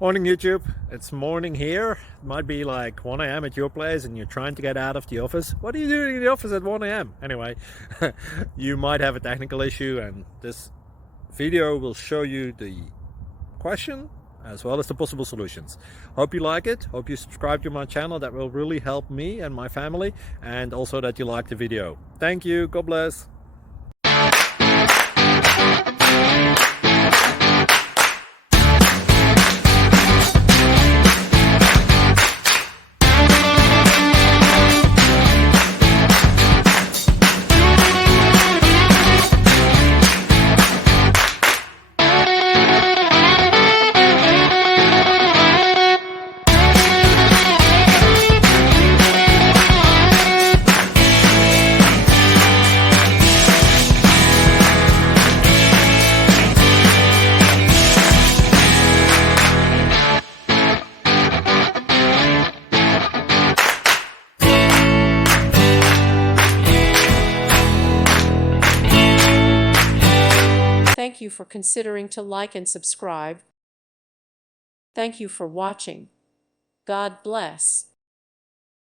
Morning YouTube, it's morning here. It might be like 1 a.m. at your place and you're trying to get out of the office. What are you doing in the office at 1 a.m.? Anyway, you might have a technical issue and this video will show you the question as well as the possible solutions. Hope you like it, hope you subscribe to my channel. That will really help me and my family, and also that you like the video. Thank you, God bless. Thank you for considering to like and subscribe. Thank you for watching. God bless.